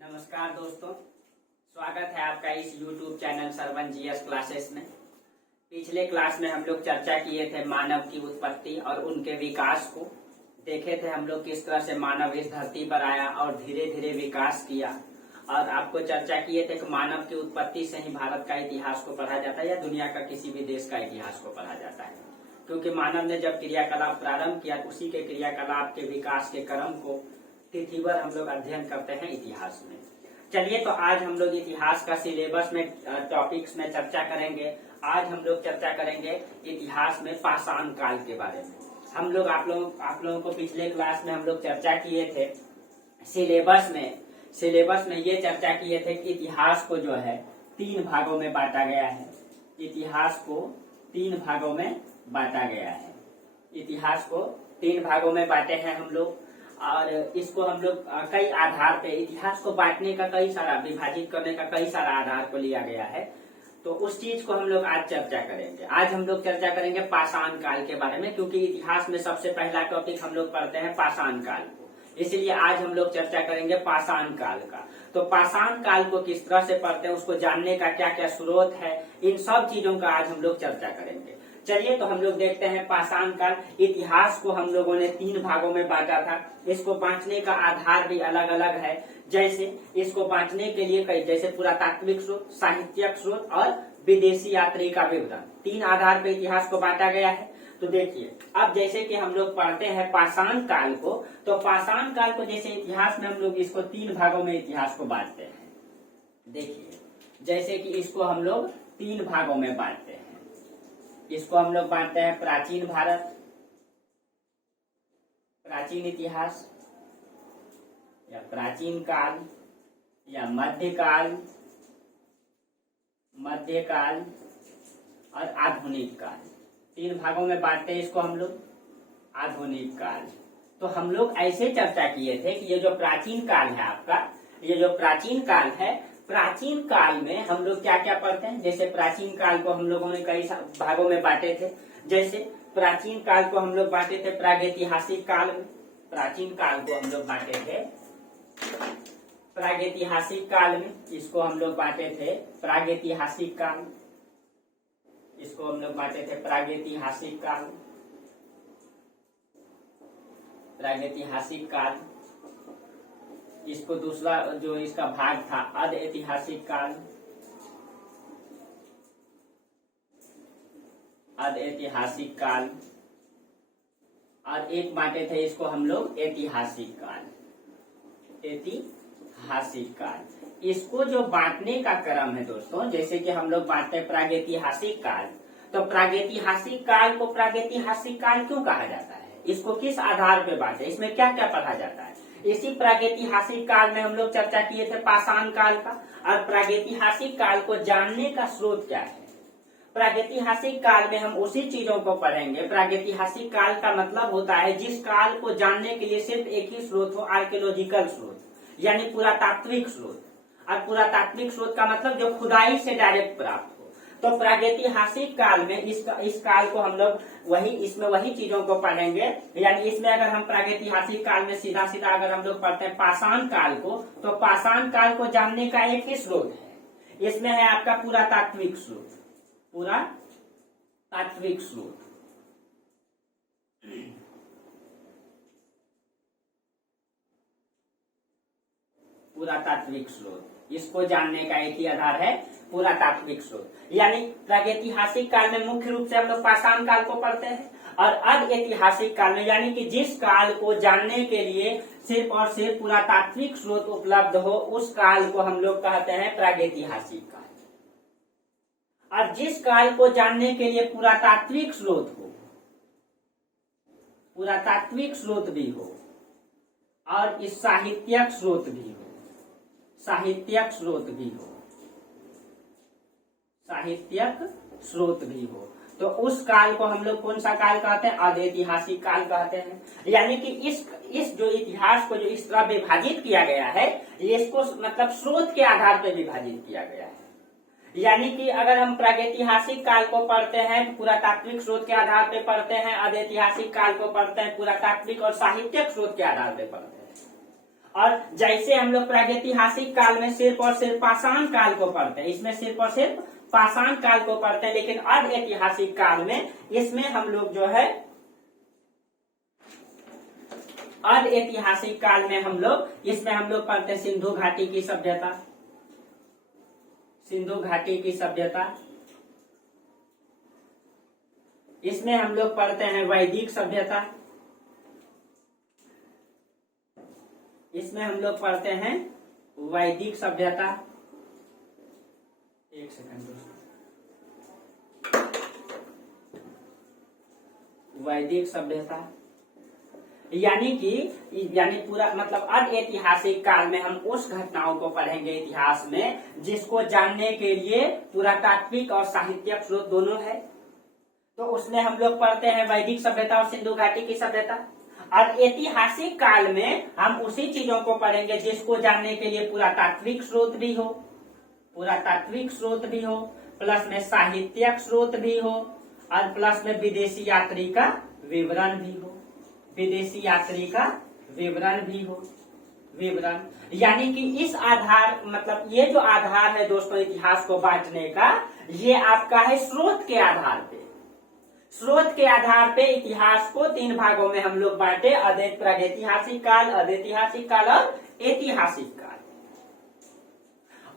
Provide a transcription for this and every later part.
नमस्कार दोस्तों, स्वागत है आपका इस YouTube channel Sarvan GS classes में। पिछले क्लास में हम लोग चर्चा किए थे मानव की उत्पत्ति और उनके विकास को। देखे थे हम लोग किस तरह से मानव इस धरती पर आया और धीरे धीरे विकास किया। और आपको चर्चा किए थे कि मानव की उत्पत्ति से ही भारत का इतिहास को पढ़ा जाता है या दुनिया का किसी भी देश का इतिहास को पढ़ा जाता है, क्योंकि मानव ने जब क्रियाकलाप प्रारंभ किया उसी के क्रियाकलाप के विकास के क्रम को तिथिवर हम लोग अध्ययन करते हैं इतिहास में। चलिए, तो आज हम लोग इतिहास का सिलेबस में टॉपिक्स में चर्चा करेंगे। आज हम लोग चर्चा करेंगे इतिहास में पाषाण काल के बारे में। हम लोग आप लोगों को पिछले क्लास में हम लोग चर्चा किए थे सिलेबस में ये चर्चा किए थे कि इतिहास को जो है 3 भागों में बांटा गया है। इतिहास को 3 भागों में बांटा गया है। इतिहास को 3 भागों में बांटे हैं हम लोग, और इसको हम लोग कई आधार पे इतिहास को बांटने का कई सारा विभाजित करने का कई सारा आधार को लिया गया है। तो उस चीज को हम लोग आज चर्चा करेंगे। आज हम लोग चर्चा करेंगे पाषाण काल के बारे में, क्योंकि इतिहास में सबसे पहला टॉपिक हम लोग पढ़ते हैं पाषाण काल को, इसलिए आज हम लोग चर्चा करेंगे पाषाण काल का। तो पाषाण काल को किस तरह से पढ़ते हैं, उसको जानने का क्या क्या स्रोत है, इन सब चीजों का आज हम लोग चर्चा करेंगे। चलिए, तो हम लोग देखते हैं पाषाण काल। इतिहास को हम लोगों ने 3 भागों में बांटा था। इसको बांटने का आधार भी अलग अलग है। जैसे इसको बांटने के लिए कई, जैसे पुरातात्विक स्रोत, साहित्यिक स्रोत और विदेशी यात्री का विवरण, 3 आधार पर इतिहास को बांटा गया है। तो देखिए, अब जैसे कि हम लोग पढ़ते हैं पाषाण काल को, तो पाषाण काल को जैसे इतिहास में हम लोग इसको 3 भागों में इतिहास को बांटते हैं। देखिए, जैसे कि इसको हम लोग 3 भागों में बांटते हैं। इसको हम लोग बांटते हैं प्राचीन भारत, प्राचीन इतिहास, या प्राचीन काल, या मध्यकाल और आधुनिक काल। 3 भागों में बांटते हैं इसको हम लोग। आधुनिक काल, तो हम लोग ऐसे चर्चा किए थे कि ये जो प्राचीन काल है आपका, ये जो प्राचीन काल है, प्राचीन काल में हम लोग क्या क्या पढ़ते हैं। जैसे प्राचीन काल को हम लोगों ने कई भागों में बांटे थे। जैसे प्राचीन काल को हम लोग बांटे थे प्रागैतिहासिक काल में। प्राचीन काल को हम लोग बांटे थे प्रागैतिहासिक काल में। इसको हम लोग बांटे थे प्रागैतिहासिक काल। इसको हम लोग बांटे थे प्रागैतिहासिक काल। प्रागैतिहासिक काल। इसको दूसरा जो इसका भाग था अधऐतिहासिक काल। अधऐतिहासिक काल। और एक बांटे थे इसको हम लोग ऐतिहासिक काल। ऐतिहासिक काल। इसको जो बांटने का क्रम है दोस्तों, जैसे कि हम लोग बांटते हैं प्रागैतिहासिक काल, तो प्रागैतिहासिक काल को प्रागैतिहासिक काल क्यों कहा जाता है, इसको किस आधार पे बांटे, इसमें क्या क्या पढ़ा जाता है। इसी प्रागैतिहासिक काल में हम लोग चर्चा किए थे पाषाण काल का। और प्रागैतिहासिक काल को जानने का स्रोत क्या है। प्रागैतिहासिक काल में हम उसी चीजों को पढ़ेंगे। प्रागैतिहासिक काल का मतलब होता है जिस काल को जानने के लिए सिर्फ एक ही स्रोत हो, आर्कियोलॉजिकल स्रोत, यानी पुरातात्विक स्रोत। और पुरातात्विक स्रोत का मतलब जो खुदाई से डायरेक्ट प्राप्त हो। तो प्रागैतिहासिक काल में इस काल को हम लोग इसमें वही चीजों को पढ़ेंगे। यानी इसमें अगर हम प्रागैतिहासिक काल में सीधा अगर हम लोग पढ़ते हैं पाषाण काल को, तो पाषाण काल को जानने का एक ही स्रोत है। इसमें है आपका पुरातात्विक स्रोत। पुरातात्विक स्रोत। पुरातात्विक स्रोत, इसको जानने का एक ही आधार है पुरातात्विक स्रोत। यानी प्रागैतिहासिक काल में मुख्य रूप से हम लोग पाषाण काल को पढ़ते हैं, और अधऐतिहासिक काल में, यानी कि जिस काल को जानने के लिए सिर्फ और सिर्फ पुरातात्विक स्रोत उपलब्ध हो, उस काल को हम लोग कहते हैं प्रागैतिहासिक काल। और जिस काल को जानने के लिए पुरातात्विक स्रोत हो, पुरातात्विक स्रोत भी हो, और इस साहित्यिक स्रोत भी हो, साहित्यिक स्रोत भी हो, साहित्यिक स्रोत भी हो, तो उस काल को हम लोग कौन सा काल कहते हैं, अधऐतिहासिक काल कहते हैं। यानी कि इस जो इतिहास को जो इस तरह विभाजित किया गया है, इसको मतलब स्रोत के आधार पर विभाजित किया गया है। यानी कि अगर हम प्रागैतिहासिक काल को पढ़ते हैं पुरातात्विक स्रोत के आधार पर पढ़ते हैं, अधऐतिहासिक काल को पढ़ते हैं पुरातात्विक और साहित्यिक स्रोत के आधार पर पढ़ते हैं। और जैसे हम लोग प्रागैतिहासिक काल में सिर्फ और सिर्फ पाषाण काल को पढ़ते हैं, इसमें सिर्फ और सिर्फ पाषाण काल को पढ़ते हैं, लेकिन अर्ध ऐतिहासिक काल में इसमें हम लोग जो है अर्ध ऐतिहासिक काल में हम लोग इसमें हम लोग पढ़ते हैं सिंधु घाटी की सभ्यता, सिंधु घाटी की सभ्यता। इसमें हम लोग पढ़ते हैं वैदिक सभ्यता, इसमें हम लोग पढ़ते हैं वैदिक सभ्यता। एक सेकंड दोस्तों, वैदिक सभ्यता यानी पूरा मतलब अर्ध ऐतिहासिक काल में हम उस घटनाओं को पढ़ेंगे इतिहास में जिसको जानने के लिए पुरातात्विक और साहित्यिक स्रोत दोनों है। तो उसमें हम लोग पढ़ते हैं वैदिक सभ्यता और सिंधु घाटी की सभ्यता। और ऐतिहासिक काल में हम उसी चीजों को पढ़ेंगे जिसको जानने के लिए पुरातात्विक स्रोत भी हो, पुरातात्विक स्रोत भी हो, प्लस में साहित्यिक स्रोत भी हो, और प्लस में विदेशी यात्री का विवरण भी हो, विदेशी यात्री का विवरण भी हो, विवरण। यानी कि इस आधार मतलब ये जो आधार है दोस्तों इतिहास को बांटने का, ये आपका है स्रोत के आधार पे। स्रोत के आधार पे इतिहास को 3 भागों में हम लोग बांटे, प्रागैतिहासिक काल, अधैतिहासिक काल और ऐतिहासिक काल।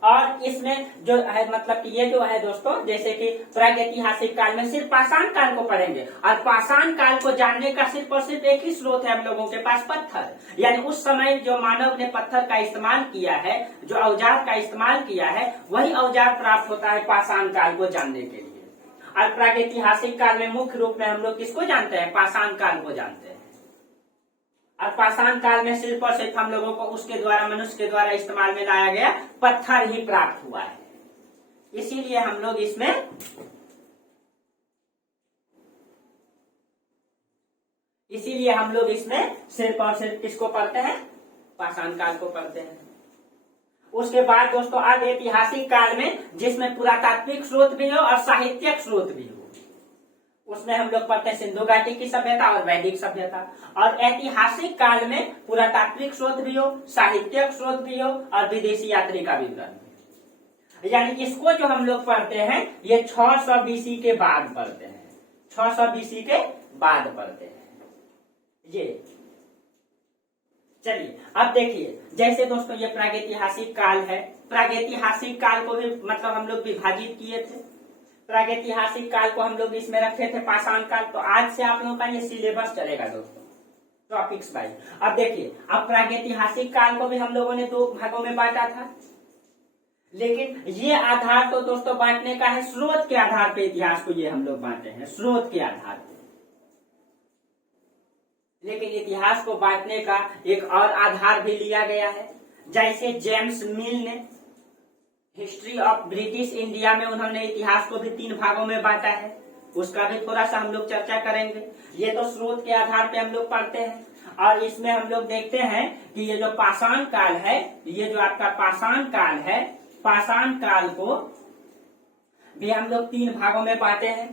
और इसमें जो है मतलब ये जो है दोस्तों, जैसे कि प्रागैतिहासिक काल में सिर्फ पाषाण काल को पढ़ेंगे, और पाषाण काल को जानने का सिर्फ और सिर्फ एक ही स्रोत है हम लोगों के पास, पत्थर। यानी उस समय जो मानव ने पत्थर का इस्तेमाल किया है, जो औजार का इस्तेमाल किया है, वही औजार प्राप्त होता है पाषाण काल को जानने के लिए। और प्रागैतिहासिक काल में मुख्य रूप में हम लोग किसको जानते हैं? पाषाण काल को जानते हैं। और पाषाण काल में सिर्फ और सिर्फ हम लोगों को उसके द्वारा, मनुष्य के द्वारा इस्तेमाल में लाया गया पत्थर ही प्राप्त हुआ है। इसीलिए हम लोग इसमें सिर्फ और सिर्फ किसको पढ़ते हैं? पाषाण काल को पढ़ते हैं। उसके बाद दोस्तों अर्ध ऐतिहासिक काल में जिसमें पुरातात्विक स्रोत भी हो और साहित्यिक स्रोत भी हो, उसमें हम लोग पढ़ते हैं सिंधु घाटी की सभ्यता और वैदिक सभ्यता। और ऐतिहासिक काल में पुरातात्विक स्रोत भी हो, साहित्यिक स्रोत भी हो और विदेशी यात्री का विवरण भी। यानी इसको जो हम लोग पढ़ते हैं ये 600 बीसी के बाद पढ़ते हैं, 600 बीसी के बाद पढ़ते हैं ये। चलिए अब देखिए, जैसे दोस्तों ये प्रागैतिहासिक काल है, प्रागैतिहासिक काल को भी मतलब हम लोग विभाजित किए थे। प्रागैतिहासिक काल को हम लोग इसमें रखे थे पाषाण काल। तो आज से आप लोगों का ये सिलेबस चलेगा दोस्तों, टॉपिक्स वाइज। अब देखिए, अब प्रागैतिहासिक काल को भी हम लोगों ने 2 भागों में बांटा था, लेकिन ये आधार तो दोस्तों बांटने का है स्रोत के आधार पे। इतिहास को ये हम लोग बांटे हैं स्रोत के आधार पे, लेकिन इतिहास को बांटने का एक और आधार भी लिया गया है। जैसे जेम्स मिल ने हिस्ट्री ऑफ ब्रिटिश इंडिया में उन्होंने इतिहास को भी 3 भागों में बांटा है, उसका भी थोड़ा सा हम लोग चर्चा करेंगे। ये तो स्रोत के आधार पे हम लोग पढ़ते हैं। और इसमें हम लोग देखते हैं कि ये जो पाषाण काल है, ये जो आपका पाषाण काल है, पाषाण काल को भी हम लोग 3 भागों में बांटे हैं।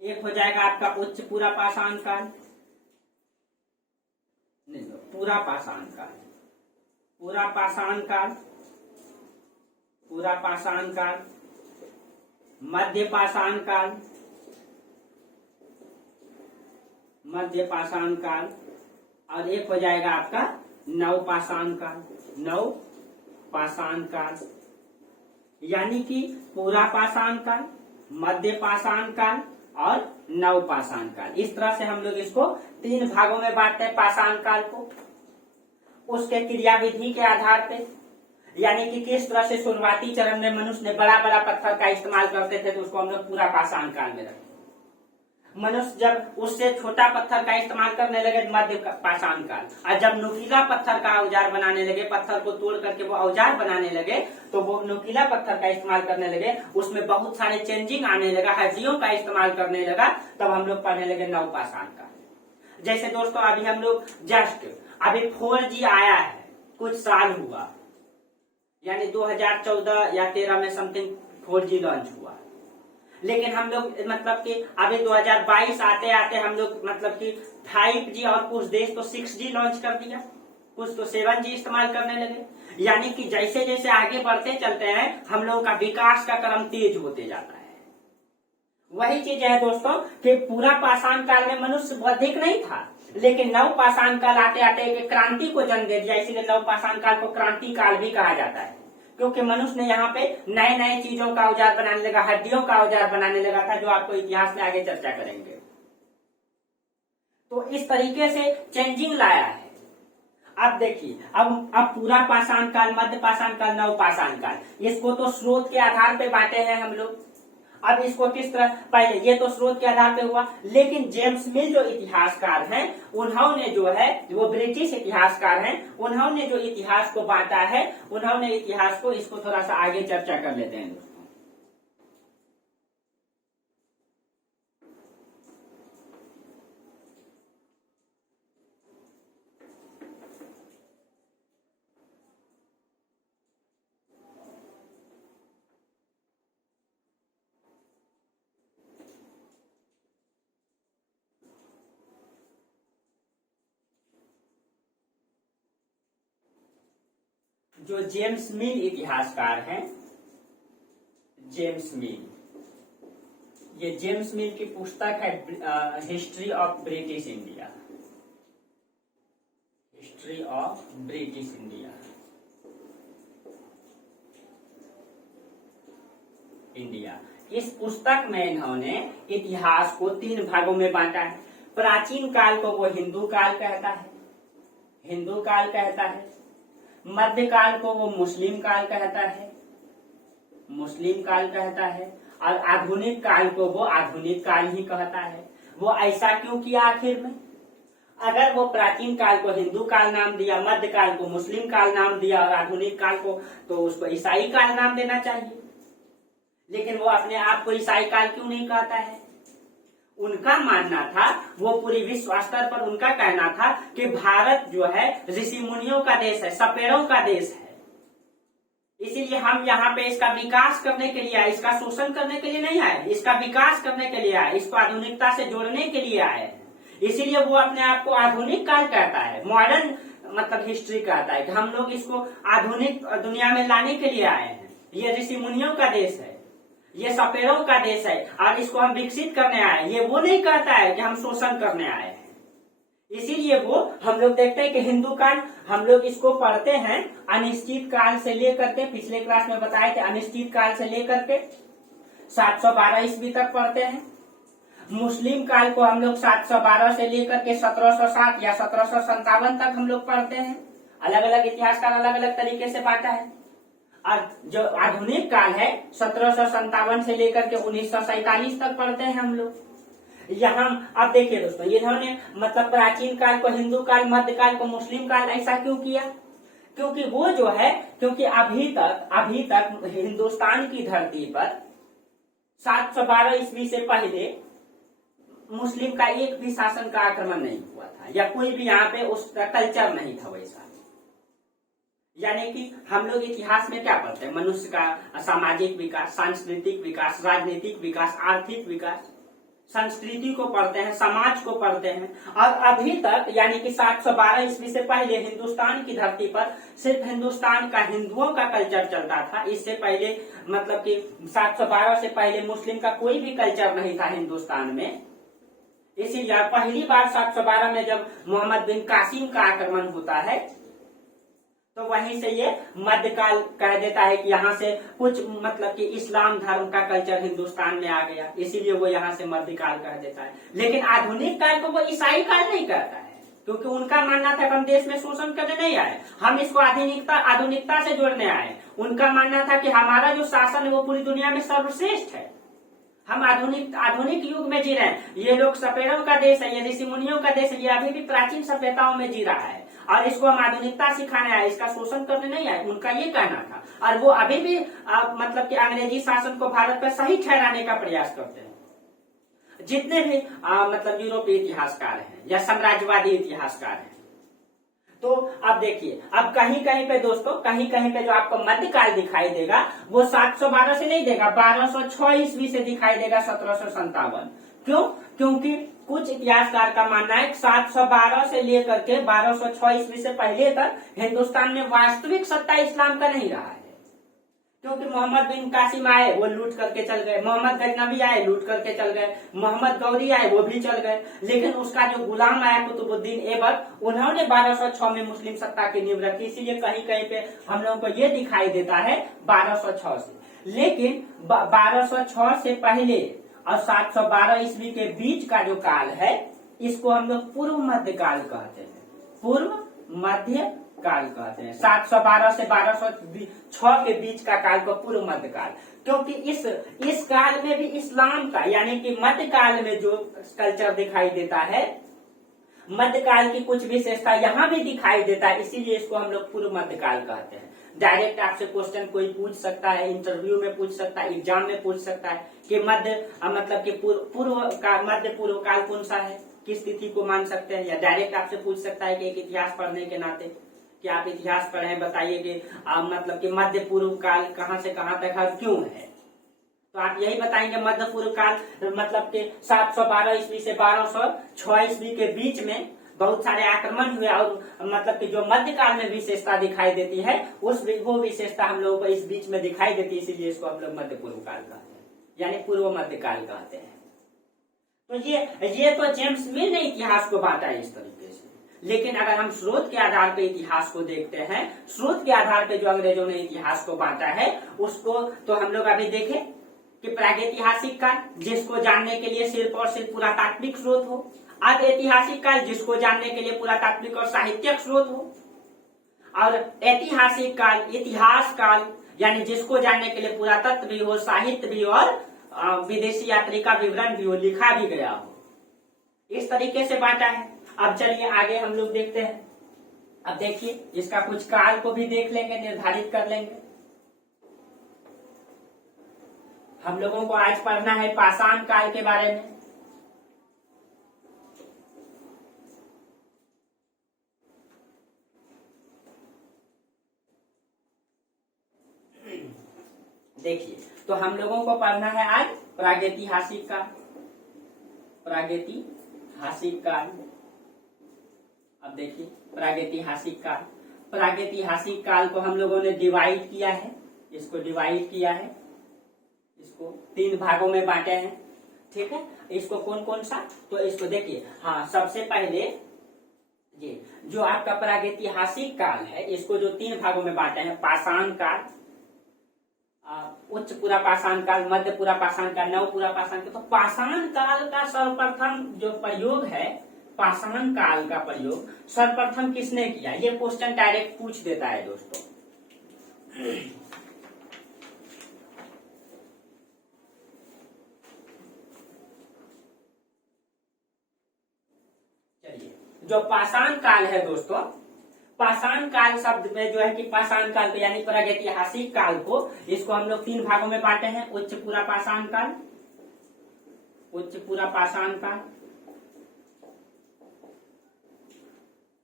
एक हो जाएगा आपका उच्च पूरा पाषाण काल, पूरा पाषाण काल, पूरा पाषाण काल, पूरा पाषाण काल, मध्य पाषाण काल, मध्य पाषाण काल, और एक हो जाएगा आपका नव पाषाण काल, नव पाषाण काल। यानी कि पूरा पाषाण काल, मध्य पाषाण काल और नव पाषाण काल। इस तरह से हम लोग इसको 3 भागों में बांटते हैं पाषाण काल को, उसके क्रियाविधि के आधार पे। यानी कि किस तरह से शुरुआती चरण में मनुष्य ने बड़ा बड़ा पत्थर का इस्तेमाल करते थे, तो उसको हम लोग पूरा पाषाण काल में रखते। मनुष्य जब उससे छोटा पत्थर का इस्तेमाल करने लगे मध्य पाषाण काल, और जब नुकीला पत्थर का औजार बनाने लगे, पत्थर को तोड़ करके वो औजार बनाने लगे, तो वो नुकीला पत्थर का इस्तेमाल करने लगे, उसमें बहुत सारे चेंजिंग आने लगा, हड्डियों का इस्तेमाल करने लगा, तब हम लोग पढ़ने लगे नव पाषाण काल। जैसे दोस्तों अभी हम लोग जस्ट अभी 4G आया है, कुछ साल हुआ, यानी 2014 या 13 में समथिंग 4G लॉन्च हुआ। लेकिन हम लोग मतलब कि अभी 2022 आते आते हम लोग मतलब कि 5G और कुछ देश तो 6G लॉन्च कर दिया। कुछ तो 7G इस्तेमाल करने लगे। यानी कि जैसे जैसे आगे बढ़ते चलते हैं हम लोगों का विकास का क्रम तेज होते जाता है। वही चीज है दोस्तों कि पूरा पाषाण काल में मनुष्य बौद्धिक नहीं था, लेकिन नव पाषाण काल आते आते एक क्रांति को जन्म दे दिया। इसीलिए नव पाषाण काल को क्रांति काल भी कहा जाता है, क्योंकि मनुष्य ने यहाँ पे नए नए चीजों का औजार बनाने लगा, हड्डियों का औजार बनाने लगा था, जो आपको इतिहास में आगे चर्चा करेंगे। तो इस तरीके से चेंजिंग लाया है। अब देखिए, अब पूरा पाषाण काल, मध्य पाषाण काल, नव पाषाण काल, इसको तो स्रोत के आधार पे बांटे हैं हम लोग। अब इसको किस तरह, पहले ये तो स्रोत के आधार पे हुआ, लेकिन जेम्स मिल जो इतिहासकार हैं उन्होंने जो है, वो ब्रिटिश इतिहासकार हैं, उन्होंने जो इतिहास को बांटा है, उन्होंने इतिहास को, इसको थोड़ा सा आगे चर्चा कर लेते हैं दोस्तों। जो जेम्स मिल इतिहासकार हैं, जेम्स मिल, ये जेम्स मिल की पुस्तक है history of British India, history of British India, इस पुस्तक में इन्होंने इतिहास को 3 भागों में बांटा है। प्राचीन काल को वो हिंदू काल कहता है, हिंदू काल कहता है। मध्यकाल को वो मुस्लिम काल कहता है, मुस्लिम काल कहता है। और आधुनिक काल को वो आधुनिक काल ही कहता है। वो ऐसा क्यों किया आखिर में? अगर वो प्राचीन काल को हिंदू काल नाम दिया, मध्य काल को मुस्लिम काल नाम दिया और आधुनिक काल को तो उसको ईसाई काल नाम देना चाहिए, लेकिन वो अपने आप को ईसाई काल क्यों नहीं कहता है? उनका मानना था, वो पूरी विश्व स्तर पर उनका कहना था कि भारत जो है ऋषि मुनियों का देश है, सपेरों का देश है। इसीलिए हम यहाँ पे इसका विकास करने के लिए आए, इसका शोषण करने के लिए नहीं आए, इसका विकास करने के लिए आए, इसको आधुनिकता से जोड़ने के लिए आए। इसीलिए वो अपने आप को आधुनिक काल कहता है, मॉडर्न मतलब हिस्ट्री कहता है कि हम लोग इसको आधुनिक दुनिया में लाने के लिए आए हैं। ये ऋषि मुनियों का देश है, ये सपेरों का देश है और इसको हम विकसित करने आए। ये वो नहीं कहता है कि हम शोषण करने आए हैं। इसीलिए वो हम लोग देखते हैं कि हिंदू काल हम लोग इसको पढ़ते हैं अनिश्चित काल से लेकर के, पिछले क्लास में बताए थे, अनिश्चित काल से लेकर के 712 ईस्वी तक पढ़ते हैं। मुस्लिम काल को हम लोग 712 से लेकर के 1707 या 1757 तक हम लोग पढ़ते हैं। अलग अलग इतिहासकार अलग अलग तरीके से बांटा है। और जो आधुनिक काल है 1757 से लेकर के 1947 तक पढ़ते हैं हम लोग। यहाँ अब देखिए दोस्तों, इन्होंने मतलब प्राचीन काल को हिंदू काल, मध्य काल को मुस्लिम काल ऐसा क्यों किया? क्योंकि वो जो है, क्योंकि अभी तक हिंदुस्तान की धरती पर 712 ईस्वी से पहले मुस्लिम का एक भी शासन का आक्रमण नहीं हुआ था, या कोई भी यहाँ पे उसका कल्चर नहीं था वैसा। यानी कि हम लोग इतिहास में क्या पढ़ते हैं? मनुष्य का सामाजिक विकास, सांस्कृतिक विकास, राजनीतिक विकास, आर्थिक विकास, संस्कृति को पढ़ते हैं, समाज को पढ़ते हैं। और अभी तक यानी कि 712 ईस्वी से पहले हिंदुस्तान की धरती पर सिर्फ हिंदुस्तान का हिंदुओं का कल्चर चलता था। इससे पहले मतलब कि 712 से पहले मुस्लिम का कोई भी कल्चर नहीं था हिंदुस्तान में। इसीलिए पहली बार 712 में जब मोहम्मद बिन कासिम का आक्रमण होता है तो वहीं से ये मध्यकाल कह देता है कि यहाँ से कुछ मतलब कि इस्लाम धर्म का कल्चर हिंदुस्तान में आ गया, इसीलिए वो यहाँ से मध्यकाल कह देता है। लेकिन आधुनिक काल को वो ईसाई काल नहीं कहता है, क्योंकि उनका मानना था कि हम देश में शोषण करने नहीं आए, हम इसको आधुनिकता से जोड़ने आए। उनका मानना था कि हमारा जो शासन है वो पूरी दुनिया में सर्वश्रेष्ठ है, हम आधुनिक युग में जी रहे हैं। ये लोग सपेरों का देश है, ये ऋषि मुनियों का देश है, ये अभी भी प्राचीन सभ्यताओं में जी रहा है और इसको हम आधुनिकता सिखाने आए, इसका शोषण करने नहीं आए, उनका ये कहना था। और वो अभी भी मतलब कि अंग्रेजी शासन को भारत पर सही ठहराने का प्रयास करते हैं। जितने भी मतलब यूरोपीय इतिहासकार हैं या साम्राज्यवादी इतिहासकार हैं। तो अब देखिए, अब कहीं कहीं पे दोस्तों, कहीं कहीं पे जो आपको मध्यकाल दिखाई देगा वो 712 से नहीं देगा, 1206 ईस्वी से दिखाई देगा, 1757। क्यों? क्योंकि कुछ इतिहासकार का मानना है 712 से लेकर के 1206 ईस्वी से पहले तक हिंदुस्तान में वास्तविक सत्ता इस्लाम का नहीं रहा है, क्योंकि मोहम्मद बिन कासिम आए, वो लूट करके चल गए, मोहम्मद गजनबी आए, लूट करके चल गए, मोहम्मद गौरी आए, वो भी चल गए, लेकिन उसका जो गुलाम आया कुतुबुद्दीन ऐबक, उन्होंने 1206 में मुस्लिम सत्ता की नींव रखी। इसीलिए कहीं कहीं पे हम लोगों को ये दिखाई देता है 1206 से, लेकिन 1206 से पहले और 712 ईस्वी के बीच का जो काल है, इसको हम लोग पूर्व मध्य काल कहते हैं, पूर्व मध्य काल कहते हैं। 712 से 1206 के बीच का काल को पूर्व मध्य काल, क्योंकि इस काल में भी इस्लाम का यानी कि मध्य काल में जो कल्चर दिखाई देता है, मध्य काल की कुछ विशेषता यहाँ भी दिखाई देता है, इसीलिए इसको हम लोग पूर्व मध्य काल कहते हैं। डायरेक्ट आपसे क्वेश्चन कोई पूछ सकता है, इंटरव्यू में पूछ सकता है, एग्जाम में पूछ सकता है कि मध्य मतलब कि मध्य पूर्व काल कौन सा है, किस तिथि को मान सकते हैं, या डायरेक्ट आपसे पूछ सकता है कि एक इतिहास पढ़ने के नाते कि आप इतिहास पढ़े, बताइए कि मतलब कि मध्य पूर्व काल कहाँ से कहाँ तक है, क्यों है, तो आप यही बताएंगे मध्य पूर्व काल मतलब कि 712 ईस्वी से 1206 ईस्वी के बीच में बहुत सारे आक्रमण हुए, और मतलब कि जो मध्य काल में विशेषता दिखाई देती है वो विशेषता हम लोगों को इस बीच में दिखाई देती है, इसीलिए इसको हम लोग मध्य पूर्व काल कहते हैं, यानी पूर्व मध्य काल कहते हैं। तो ये तो जेम्स मिल ने इतिहास को बांटा है इस तरीके से, लेकिन अगर हम स्रोत के आधार पर इतिहास को देखते हैं, स्रोत के आधार पर जो अंग्रेजों ने इतिहास को बांटा है उसको तो हम लोग अभी देखें कि प्रागैतिहासिक काल, जिसको जानने के लिए सिर्फ और सिर्फ पुरातात्विक स्रोत हो, अब ऐतिहासिक काल, जिसको जानने के लिए पुरातात्विक और साहित्यिक स्रोत हो, और ऐतिहासिक काल, इतिहास काल, यानी जिसको जानने के लिए पुरातत्व भी हो, साहित्य भी और विदेशी यात्री का विवरण भी हो, लिखा भी गया हो, इस तरीके से बांटा है। अब चलिए आगे हम लोग देखते हैं। अब देखिए इसका कुछ काल को भी देख लेंगे, निर्धारित कर लेंगे। हम लोगों को आज पढ़ना है पाषाण काल के बारे में। देखिए, तो हम लोगों को पढ़ना है आज प्रागैतिहासिक काल, प्रागैतिहासिक काल। अब देखिए प्रागैतिहासिक काल, प्रागैतिहासिक काल को हम लोगों ने डिवाइड किया है, इसको डिवाइड किया है, इसको 3 भागों में बांटे हैं, ठीक है। इसको कौन कौन सा, तो इसको देखिए, हाँ सबसे पहले ये जो आपका प्रागैतिहासिक काल है, इसको जो 3 भागों में बांटे हैं, पाषाण काल, उच्च पूरा पाषाण काल, मध्य पूरा पाषाण काल, नव पूरा पाषाण काल। तो पाषाण काल का सर्वप्रथम जो प्रयोग है, पाषाण काल का प्रयोग सर्वप्रथम किसने किया, ये क्वेश्चन डायरेक्ट पूछ देता है दोस्तों। चलिए, जो पाषाण काल है दोस्तों, पाषाण काल शब्द में जो है कि पाषाण काल को यानी प्रागैतिहासिक काल को, इसको हम लोग 3 भागों में बांटे हैं, उच्च पूरा पाषाण काल, उच्च पूरा पाषाण काल,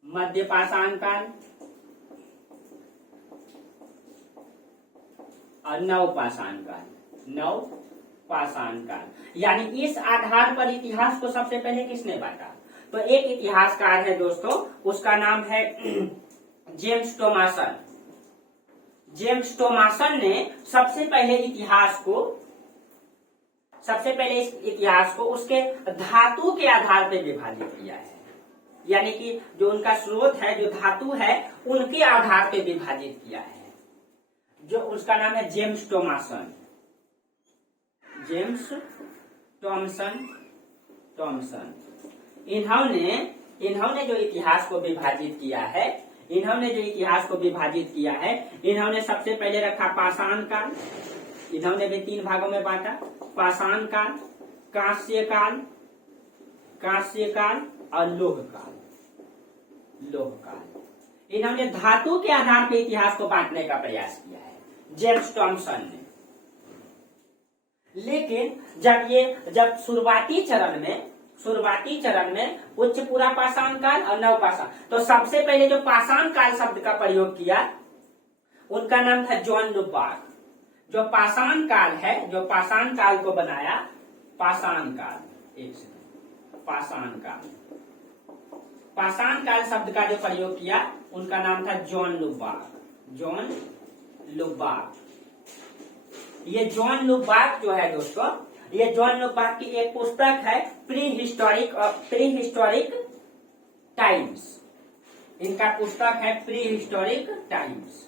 मध्य पाषाण काल और नव पाषाण काल, नव पाषाण काल। यानी इस आधार पर इतिहास को सबसे पहले किसने बांटा, तो एक इतिहासकार है दोस्तों, उसका नाम है जेम्स टॉमसन। जेम्स टॉमसन ने सबसे पहले इस इतिहास को उसके धातु के आधार पर विभाजित किया है, यानी कि जो उनका स्रोत है, जो धातु है, उनके आधार पर विभाजित किया है, जो उसका नाम है जेम्स टॉमसन। जेम्स टॉमसन इन्होंने जो इतिहास को विभाजित किया है, इन्होंने सबसे पहले रखा पाषाण काल, इन्होंने भी 3 भागों में बांटा, पाषाण काल, कांस्य काल और लोह काल। इन्होंने धातु के आधार पर इतिहास को बांटने का प्रयास किया है जेम्स टॉमसन ने। लेकिन जब शुरुआती चरण में उच्च पूरा पाषाण काल और नव पाषाण, तो सबसे पहले जो पाषाण काल शब्द का प्रयोग किया, उनका नाम था जॉन लुबार्क। जो पाषाण काल है, जो पाषाण काल को बनाया, पाषाण काल, एक सेकंड, पाषाण काल। पाषाण काल शब्द का जो प्रयोग किया उनका नाम था जॉन लुबार्क। जॉन लुबार्क, ये जॉन लुबार्क जो है दोस्तों, ये जॉन लुबार्क की एक पुस्तक है प्री हिस्टोरिक टाइम्स। इनका पुस्तक है pre historic times.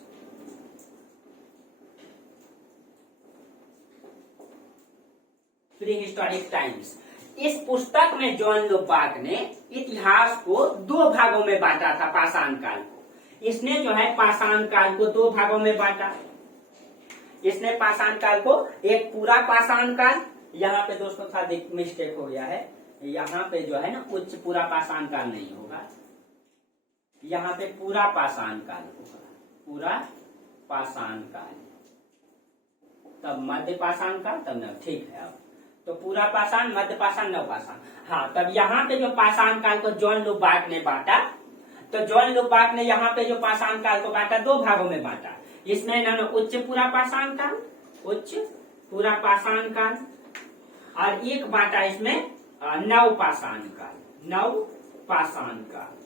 Pre historic times. इस पुस्तक में जॉन लुबार्क ने इतिहास को दो भागों में बांटा था, पाषाण काल को। इसने जो है पाषाण काल को दो भागों में बांटा। इसने पाषाण काल को एक पूरा पाषाण काल, यहाँ पे दोस्तों था मिस्टेक हो गया है, यहाँ पे जो है ना उच्च पूरा पाषाण काल नहीं होगा, यहाँ पे पूरा पाषाण काल होगा, पूरा पाषाण काल, तब मध्य पाषाण काल, तब न, ठीक है। अब तो पूरा पाषाण, मध्य पाषाण, नव पाषाण। हाँ, तब यहाँ पे जो पाषाण काल को जॉन लुबार्क ने बांटा, तो जॉन लुबार्क ने यहाँ पे जो पाषाण काल को बांटा दो भागों में बांटा। इसमें ना उच्च पूरा पाषाण काल, उच्च पूरा पाषाण काल, और एक बांटा इसमें नव पाषाण काल, नव पाषाण काल,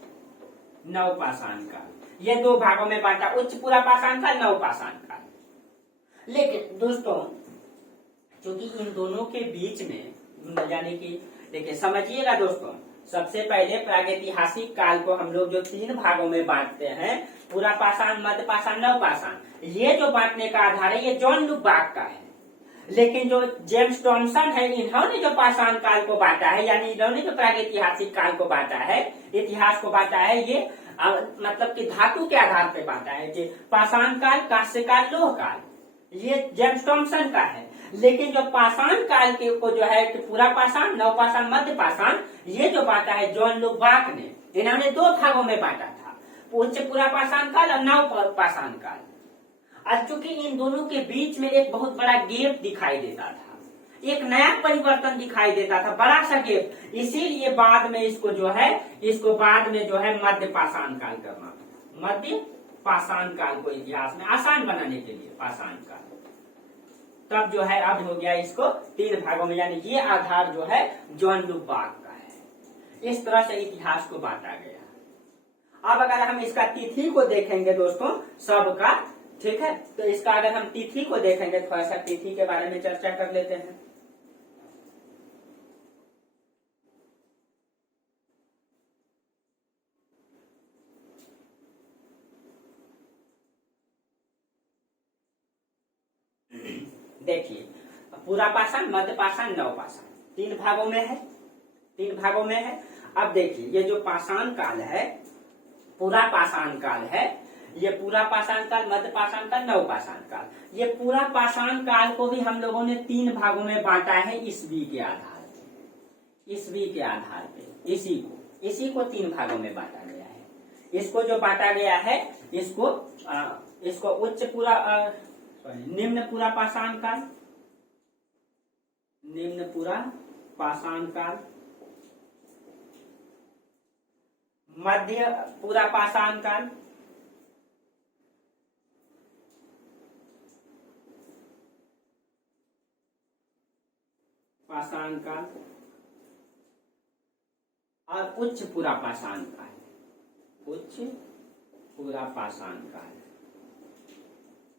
नव पाषाण काल। ये दो भागों में बांटा, उच्च पूरा पाषाण काल, नव पाषाण काल। लेकिन दोस्तों क्योंकि इन दोनों के बीच में यानी कि देखिए समझिएगा दोस्तों, सबसे पहले प्रागैतिहासिक काल को हम लोग जो तीन भागों में बांटते हैं, पूरा पाषाण, मध्य पाषाण, नव पाषाण, ये जो बांटने का आधार है ये जॉन लुबार्क का है। लेकिन जो जेम्स थॉमसन है, इन्होंने जो पाषाण काल को बांटा है, यानी इन्होंने जो प्रागैतिहासिक काल को बांटा है, इतिहास को बांटा है, ये मतलब कि धातु के आधार पर बांटा है। कि पाषाण काल, कांस्य काल, लोह काल, ये जेम्स थॉमसन का है। लेकिन जो पाषाण काल के को जो है कि पूरा पाषाण, नव पाषाण, मध्य पाषाण, ये जो बांटा है जॉन लुबार्क ने, इन्होंने दो भागों में बांटा था, उच्च पूरा पाषाण काल और नव पाषाण काल। और चूंकि इन दोनों के बीच में एक बहुत बड़ा गैप दिखाई देता था, एक नया परिवर्तन दिखाई देता था, बड़ा सा गैप, इसीलिए बाद में इसको जो है, इसको बाद में जो है मध्य पाषाण काल करना था। मध्य पाषाण काल को इतिहास में आसान बनाने के लिए पाषाण काल, तब जो है अब हो गया इसको तीन भागों में, यानी ये आधार जो है जॉन लुबार्क का है। इस तरह से इतिहास को बांटा गया। अब अगर हम इसका तिथि को देखेंगे दोस्तों सबका, ठीक है, तो इसका अगर हम तिथि को देखेंगे, थोड़ा सा तिथि के बारे में चर्चा कर लेते हैं। देखिए पूरा पाषाण, मध्य पाषाण, नव पाषाण, तीन भागों में है, तीन भागों में है। अब देखिए ये जो पाषाण काल है, पूरा पाषाण काल है, ये पूरा पाषाण काल, मध्य पाषाण काल, नव पाषाण काल, ये पूरा पाषाण काल को भी हम लोगों ने तीन भागों में बांटा है ईस्वी के आधार पे। ईस्वी के आधार पे इसी को तीन भागों में बांटा गया है। इसको जो बांटा गया है, इसको उच्च पूरा निम्न पूरा पाषाण काल, निम्न पूरा पाषाण काल, मध्य पूरा पाषाण काल, पाषाण काल, और उच्च पूरा पाषाण काल, उच्च पूरा पाषाण काल,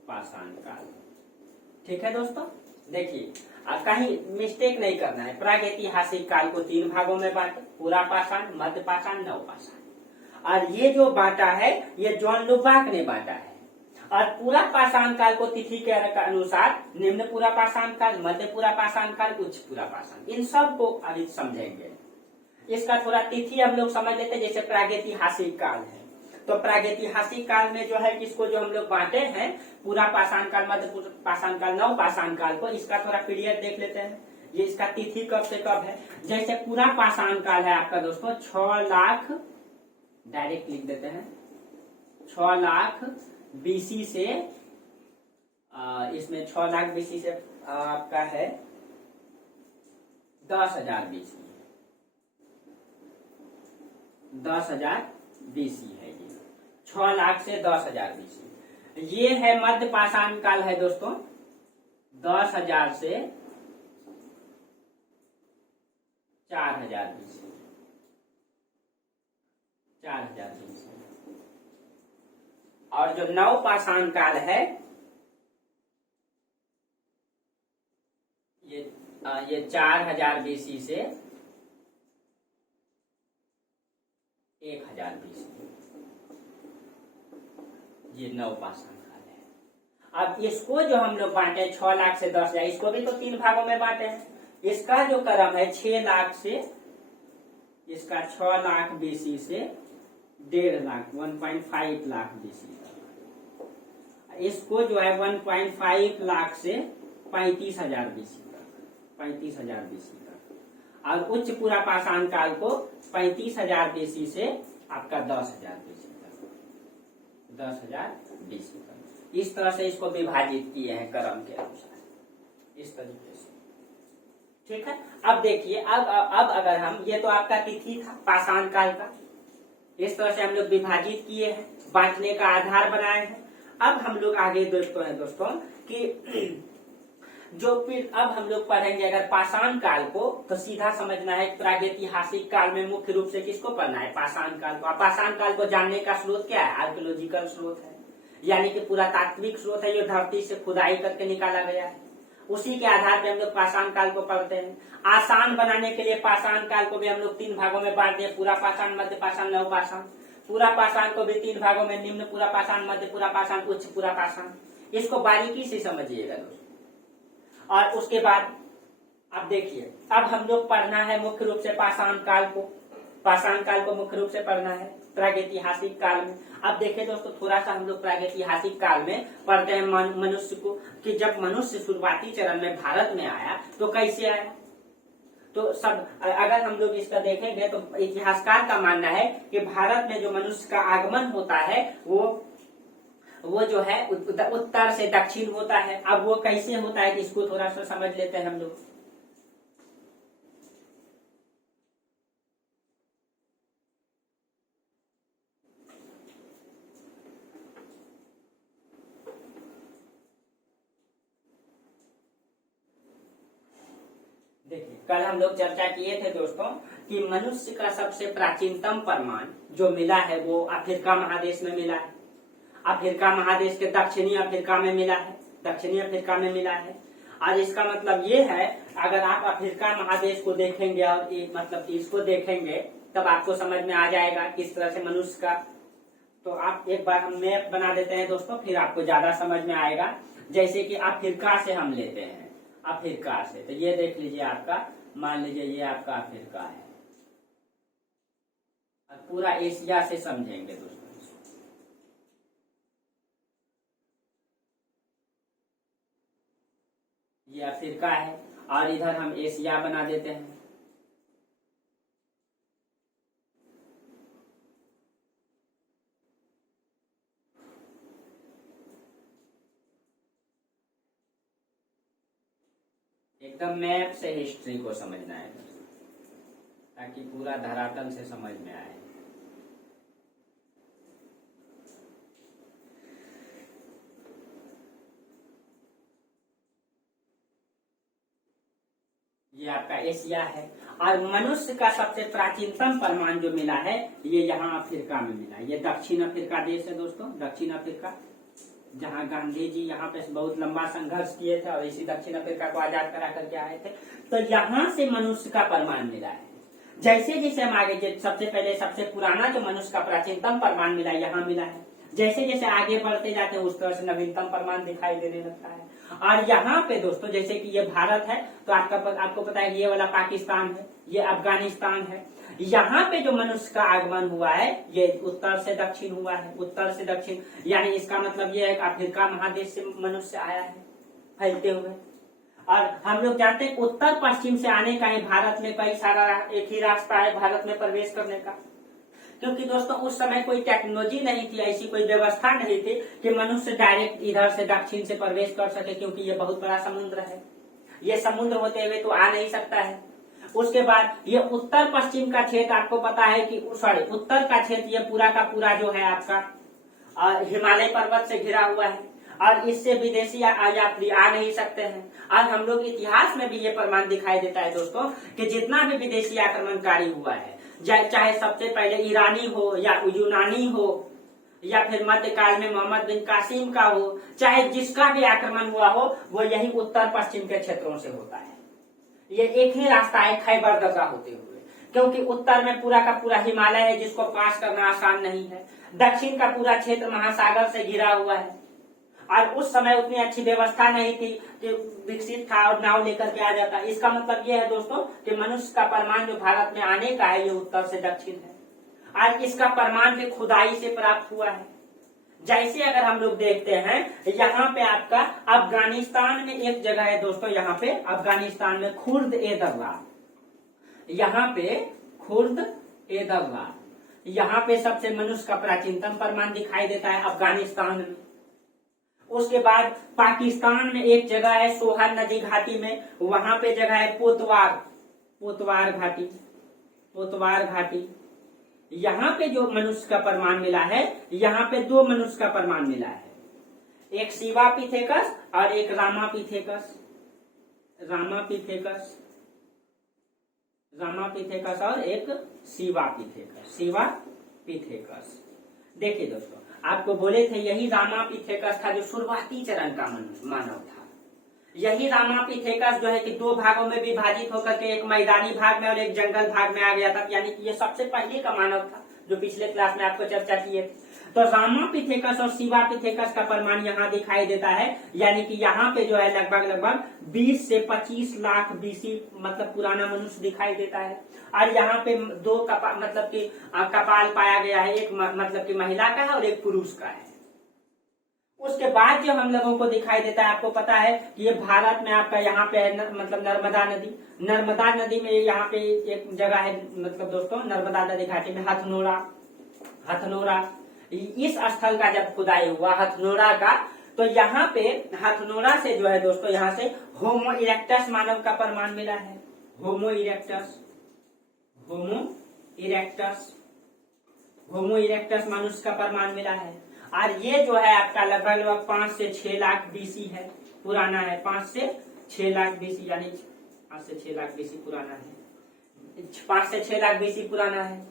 पाषाण काल। ठीक है दोस्तों, देखिए कहीं मिस्टेक नहीं करना है। प्रागैतिहासिक काल को तीन भागों में बांटे, पूरा पाषाण, मध्य पाषाण, नव पाषाण, और ये जो बांटा है ये जॉन लुबार्क ने बांटा है। और पूरा पाषाण काल को तिथि के अनुसार निम्न पूरा पाषाण काल, मध्य पूरा पाषाण काल, उच्च पूरा पाषाण, इन सब को अभी समझेंगे। इसका थोड़ा तिथि हम लोग समझ लेते हैं। जैसे प्रागैतिहासिक काल है, तो प्रागैतिहासिक काल में जो है इसको जो हम लोग बांटे हैं, पूरा पाषाण काल, मध्य पाषाण काल, नव पाषाण काल को, इसका थोड़ा पीरियड देख लेते हैं। ये इसका तिथि कब से कब है। जैसे पूरा पाषाण काल है आपका दोस्तों 6 लाख, डायरेक्ट लिख देते हैं, 6 लाख बीसी से, इसमें 6 लाख बीसी से आपका है 10,000 बीसी, 10,000 बीसी है ये, 6 लाख से 10,000 बीसी। ये है मध्य पाषाण काल है दोस्तों, 10,000 से 4,000 बीसी। 4000 BC। और जो नव पाषाण काल है ये 4000 BC से 1000 BC, ये नव पाषाण काल है। अब इसको जो हम लोग बांटे 6 लाख से 10,000, इसको भी तो 3 भागों में बांटे हैं। इसका जो क्रम है 6 लाख से, इसका 6 लाख BC से 1.5 लाख 1.5 लाख BC तक। इसको जो है 1.5 लाख से 35,000 BC तक, 35,000 BC तक। और उच्च पूरा पाषाण काल को 35,000 BC से आपका 10,000 BC तक, 10,000 BC तक। इस तरह से इसको विभाजित किए हैं क्रम के अनुसार, इस तरीके से। ठीक है। अब देखिए, अब अगर हम, ये तो आपका तिथि था पाषाण काल का, इस तरह से हम लोग विभाजित किए हैं, बांटने का आधार बनाए हैं। अब हम लोग आगे दोस्तों कि जो फिर अब हम लोग पढ़ेंगे अगर पाषाण काल को, तो सीधा समझना है प्रागैतिहासिक काल में मुख्य रूप से किसको पढ़ना है, पाषाण काल को। पाषाण काल को जानने का स्रोत क्या है, आर्कियोलॉजिकल स्रोत है, यानी कि पूरा तात्विक स्रोत है, जो धरती से खुदाई करके निकाला गया है। उसी के आधार पे हम लोग पाषाण काल को पढ़ते हैं। आसान बनाने के लिए पाषाण काल को भी हम लोग 3 भागों में बांट दिए, पूरा पाषाण, मध्य पाषाण, नव पाषाण। पूरा पाषाण को भी 3 भागों में, निम्न पूरा पाषाण, मध्य पूरा पाषाण, उच्च पूरा पाषाण। इसको बारीकी से समझिएगा दोस्तों। और उसके बाद अब देखिए, अब हम लोग पढ़ना है मुख्य रूप से पाषाण काल को, पाषाण काल को मुख्य रूप से पढ़ना है प्रागैतिहासिक काल में। अब देखिए दोस्तों, थोड़ा सा हम लोग प्रागैतिहासिक काल में पढ़ते हैं मनुष्य को, कि जब मनुष्य शुरुआती चरण में भारत में आया तो कैसे आया। तो सब अगर हम लोग इसका देखेंगे तो इतिहासकार का मानना है कि भारत में जो मनुष्य का आगमन होता है वो जो है उत्तर से दक्षिण होता है। अब वो कैसे होता है, इसको थोड़ा सा समझ लेते हैं हम लोग। देखिए, कल हम लोग चर्चा किए थे दोस्तों कि मनुष्य का सबसे प्राचीनतम प्रमाण जो मिला है वो अफ्रीका महादेश में मिला है। अफ्रीका महादेश के दक्षिणी अफ्रीका में मिला है, दक्षिणी अफ्रीका में मिला है। और इसका मतलब ये है, अगर आप अफ्रीका महादेश को देखेंगे और मतलब इसको देखेंगे, तब आपको समझ में आ जाएगा किस तरह से मनुष्य का। तो आप एक बार हम मैप बना देते हैं दोस्तों, फिर आपको ज्यादा समझ में आएगा। जैसे कि अफ्रीका से हम लेते हैं, अफ्रीका से, तो ये देख लीजिए आपका, मान लीजिए ये आपका अफ्रीका है। और पूरा एशिया से समझेंगे दोस्तों, ये अफ्रीका है और इधर हम एशिया बना देते हैं। एकदम मैप से हिस्ट्री को समझना है ताकि पूरा धरातल से समझ में आए। ये आपका एशिया है। और मनुष्य का सबसे प्राचीनतम प्रमाण जो मिला है ये यहाँ अफ्रीका में मिला है। ये दक्षिण अफ्रीका देश है दोस्तों, दक्षिण अफ्रीका, जहाँ गांधी जी यहाँ पे बहुत लंबा संघर्ष किए थे और इसी दक्षिण अफ्रीका को आजाद करा करके आए थे। तो यहाँ से मनुष्य का प्रमाण मिला है। जैसे जैसे हम आगे, सबसे पहले सबसे पुराना जो मनुष्य का प्राचीनतम प्रमाण मिला यहाँ मिला है। जैसे जैसे आगे बढ़ते जाते हैं उस तरह से नवीनतम प्रमाण दिखाई देने लगता है। और यहाँ पे दोस्तों, जैसे कि ये भारत है तो आपको पता है ये वाला पाकिस्तान है, ये अफगानिस्तान है। यहाँ पे जो मनुष्य का आगमन हुआ है ये उत्तर से दक्षिण हुआ है, उत्तर से दक्षिण, यानी इसका मतलब ये है कि अफ्रीका महादेश से मनुष्य आया है फैलते हुए। और हम लोग जानते हैं उत्तर पश्चिम से आने का ही भारत में कई सारा एक ही रास्ता है भारत में प्रवेश करने का, क्योंकि दोस्तों उस समय कोई टेक्नोलॉजी नहीं थी, ऐसी कोई व्यवस्था नहीं थी कि मनुष्य डायरेक्ट इधर से दक्षिण से प्रवेश कर सके, क्योंकि ये बहुत बड़ा समुद्र है। ये समुद्र होते हुए तो आ नहीं सकता है। उसके बाद ये उत्तर पश्चिम का क्षेत्र, आपको पता है कि उत्तर का क्षेत्र ये पूरा का पूरा जो है आपका हिमालय पर्वत से घिरा हुआ है और इससे विदेशी यात्री आ नहीं सकते हैं। और हम लोग इतिहास में भी ये प्रमाण दिखाई देता है दोस्तों कि जितना भी विदेशी आक्रमणकारी हुआ है, चाहे सबसे पहले ईरानी हो या यूनानी हो या फिर मध्यकाल में मोहम्मद बिन कासिम का हो, चाहे जिसका भी आक्रमण हुआ हो, वो यही उत्तर पश्चिम के क्षेत्रों से होता है। ये एक ही रास्ता है खैबर दर्रा होते हुए, क्योंकि उत्तर में पूरा का पूरा हिमालय है जिसको पास करना आसान नहीं है। दक्षिण का पूरा क्षेत्र महासागर से घिरा हुआ है और उस समय उतनी अच्छी व्यवस्था नहीं थी कि विकसित था और नाव लेकर के आ जाता। इसका मतलब ये है दोस्तों कि मनुष्य का प्रमाण जो भारत में आने का है ये उत्तर से दक्षिण है और इसका प्रमाण भी खुदाई से प्राप्त हुआ है। जैसे अगर हम लोग देखते हैं यहाँ पे आपका अफगानिस्तान में एक जगह है दोस्तों, यहाँ पे अफगानिस्तान में खुर्द ए दर्रा, यहाँ पे खुर्द ए दर्रा, यहाँ पे सबसे मनुष्य का प्राचीनतम प्रमाण दिखाई देता है अफगानिस्तान में। उसके बाद पाकिस्तान में एक जगह है सोहन नदी घाटी में, वहां पे जगह है पोतवार घाटी। यहाँ पे जो मनुष्य का प्रमाण मिला है, यहाँ पे 2 मनुष्य का प्रमाण मिला है, एक शिवापिथेकस और एक रामापिथेकस और एक शिवापिथेकस। देखिए दोस्तों, आपको बोले थे यही रामापिथेकस था जो शुरुआती चरण का मानव था। यही रामापिथेकस जो है कि 2 भागों में विभाजित होकर के एक मैदानी भाग में और एक जंगल भाग में आ गया था, यानी कि ये सबसे पहले का मानव था जो पिछले क्लास में आपको चर्चा किए थे। तो रामापिथेकस और शिवापिथेकस का प्रमाण यहाँ दिखाई देता है, यानी कि यहाँ पे जो है लगभग 20 से 25 लाख बीसी मतलब पुराना मनुष्य दिखाई देता है। और यहाँ पे 2 मतलब कि कपाल पाया गया है, एक मतलब कि महिला का है और एक पुरुष का है। उसके बाद जो हम लोगों को दिखाई देता है, आपको पता है कि ये भारत में आपका यहाँ पे मतलब नर्मदा नदी में यहाँ पे एक जगह है मतलब दोस्तों नर्मदा नदी घाटी में हथनोरा। इस स्थल का जब खुदाई हुआ हथनोरा का, तो यहाँ पे हथनोरा से जो है दोस्तों यहाँ से होमो इरेक्टस मानव का प्रमाण मिला है। होमो इरेक्टस मनुष्य का प्रमाण मिला है। और ये जो है आपका लगभग 5 से 6 लाख बीसी है, पुराना है। 5 से 6 लाख बीसी यानी 5 से 6 लाख बीसी पुराना है, 5 से 6 लाख बीसी पुराना है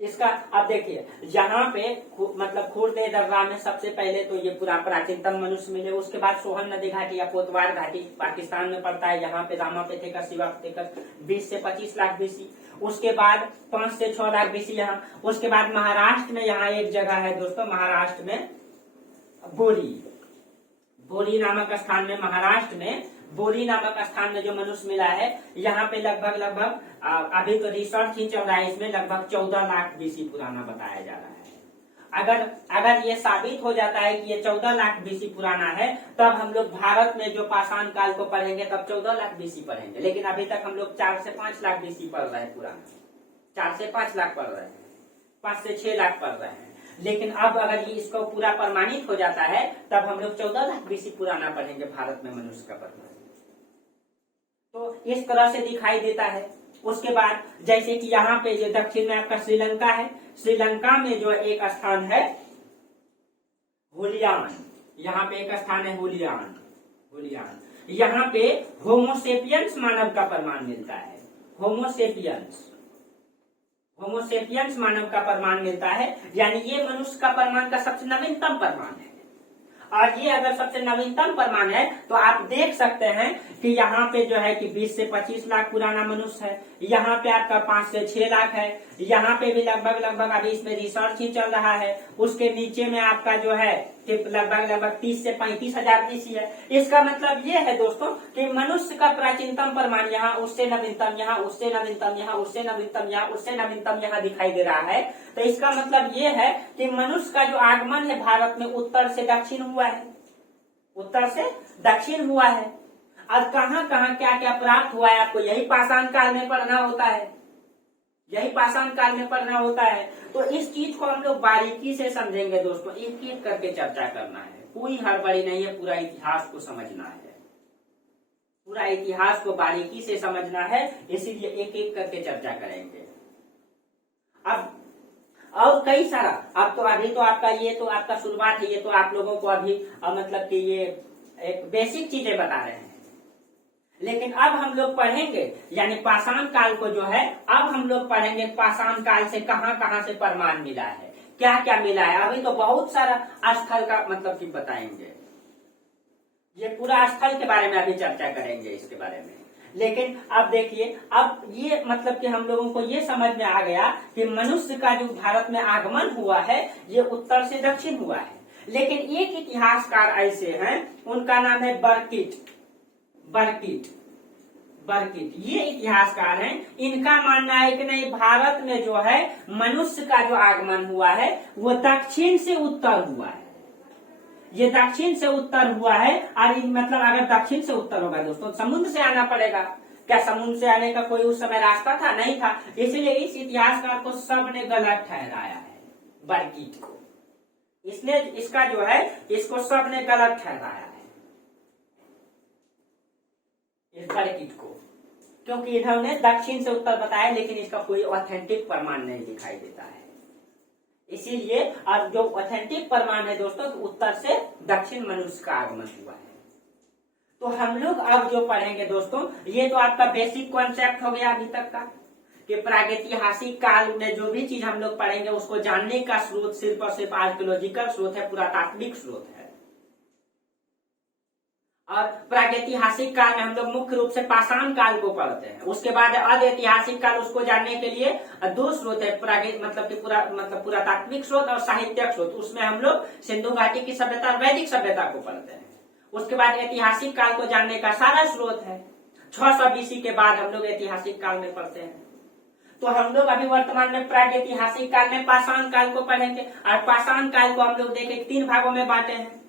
इसका। अब देखिए यहाँ पे मतलब खुर्द ए दर्रा में सबसे पहले तो ये पूरा प्राचीनतम मनुष्य मिले। उसके बाद सोहन नदी घाटी या पोतवार घाटी पाकिस्तान में पड़ता है, यहाँ पे रामापिथेकस शिवापिथेकस 20 से 25 लाख बीसी। उसके बाद 5 से 6 लाख बीसी यहाँ। उसके बाद महाराष्ट्र में यहाँ एक जगह है दोस्तों, महाराष्ट्र में बोरी नामक स्थान में, महाराष्ट्र में बोरी नामक स्थान में जो मनुष्य मिला है, यहाँ पे लगभग अभी तो रिसर्च ही चल रहा है इसमें, लगभग 14 लाख बीसी पुराना बताया जा रहा है। अगर ये साबित हो जाता है कि ये 14 लाख बीसी पुराना है, तब हम लोग भारत में जो पाषाण काल को पढ़ेंगे तब 14 लाख बीसी पढ़ेंगे। लेकिन अभी तक हम लोग 4 से 5 लाख बीसी पढ़ रहे हैं पुराना, 4 से 5 लाख पढ़ रहे हैं, 5 से 6 लाख पढ़ रहे हैं। लेकिन अब अगर ये इसको पूरा प्रमाणित हो जाता है तब हम लोग 14 लाख बीसी पुराना पढ़ेंगे भारत में मनुष्य का प्रमाण। तो इस तरह से दिखाई देता है। उसके बाद जैसे कि यहाँ पे जो दक्षिण में आपका श्रीलंका है, श्रीलंका में जो एक स्थान है हुलियान, यहाँ पे एक स्थान है हुलियान। यहाँ पे होमोसेपियंस मानव का प्रमाण मिलता है। होमोसेपियंस मानव का प्रमाण मिलता है, यानी ये मनुष्य का प्रमाण का सबसे नवीनतम प्रमाण है। और ये अगर सबसे नवीनतम प्रमाण है तो आप देख सकते हैं कि यहाँ पे जो है कि 20 से 25 लाख पुराना मनुष्य है, यहाँ पे आपका 5 से 6 लाख है, यहाँ पे भी लगभग अभी इसमें रिसर्च ही चल रहा है। उसके नीचे में आपका जो है कि लगभग 30 से 35 हजार बीसी है। इसका मतलब ये है दोस्तों कि मनुष्य का प्राचीनतम प्रमाण यहाँ, उससे नवीनतम यहाँ, उससे नवीनतम यहाँ, उससे नवीनतम यहाँ, उससे नवीनतम यहाँ दिखाई दे रहा है। तो इसका मतलब ये है कि मनुष्य का जो आगमन है भारत में उत्तर से दक्षिण हुआ है, उत्तर से दक्षिण हुआ है। और कहाँ कहाँ क्या क्या प्राप्त हुआ है आपको यही पाषाण काल में पढ़ना होता है, यही पाषाण काल में पढ़ना होता है। तो इस चीज को हम लोग बारीकी से समझेंगे दोस्तों, एक एक करके चर्चा करना है, कोई हड़बड़ी नहीं है, पूरा इतिहास को समझना है, पूरा इतिहास को बारीकी से समझना है, इसीलिए एक एक करके चर्चा करेंगे। अब और कई सारा, अब तो अभी तो आपका ये तो आपका शुरुआत है, ये तो आप लोगों को अभी मतलब कि ये एक बेसिक चीजें बता रहे हैं। लेकिन अब हम लोग पढ़ेंगे यानी पाषाण काल को जो है, अब हम लोग पढ़ेंगे पाषाण काल से कहां कहां से प्रमाण मिला है, क्या क्या मिला है। अभी तो बहुत सारा स्थल का मतलब कि बताएंगे, ये पूरा स्थल के बारे में अभी चर्चा करेंगे इसके बारे में। लेकिन अब देखिए, अब ये मतलब कि हम लोगों को ये समझ में आ गया कि मनुष्य का जो भारत में आगमन हुआ है ये उत्तर से दक्षिण हुआ है। लेकिन एक इतिहासकार ऐसे हैं, उनका नाम है बर्किट। ये इतिहासकार हैं, इनका मानना है कि नहीं, भारत में जो है मनुष्य का जो आगमन हुआ है वो दक्षिण से उत्तर हुआ है। ये दक्षिण से उत्तर हुआ है। और मतलब अगर दक्षिण से उत्तर होगा दोस्तों, समुद्र से आना पड़ेगा। क्या समुद्र से आने का कोई उस समय रास्ता था? नहीं था। इसलिए इस इतिहासकार को सबने गलत ठहराया है, बर्किट को। इसने इसका जो है इसको सबने गलत ठहराया है, इस बर्किट को, क्योंकि इन्होंने दक्षिण से उत्तर बताया लेकिन इसका कोई ऑथेंटिक प्रमाण नहीं दिखाई देता है। इसीलिए अब जो ऑथेंटिक प्रमाण है दोस्तों, उत्तर से दक्षिण मनुष्य का आगमन हुआ है। तो हम लोग अब जो पढ़ेंगे दोस्तों, ये तो आपका बेसिक कॉन्सेप्ट हो गया अभी तक का, कि प्रागैतिहासिक काल में जो भी चीज हम लोग पढ़ेंगे उसको जानने का स्रोत सिर्फ और सिर्फ आर्कियोलॉजिकल स्रोत है, पुरातात्विक स्रोत है। और प्रागैतिहासिक काल में हम लोग मुख्य रूप से पाषाण काल को पढ़ते हैं। उसके बाद अधैतिहासिक काल, उसको जानने के लिए दो स्रोत है, मतलब पुरातात्विक स्रोत और साहित्यिक स्रोत। उसमें हम लोग सिंधु घाटी की सभ्यता, वैदिक सभ्यता को पढ़ते हैं। उसके बाद ऐतिहासिक काल को जानने का सारा स्रोत है 600 BC के बाद हम लोग ऐतिहासिक काल में पढ़ते हैं। तो हम लोग अभी वर्तमान में प्रागैतिहासिक काल में पाषाण काल को पढ़ेंगे। और पाषाण काल को हम लोग देखें 3 भागों में बांटे हैं,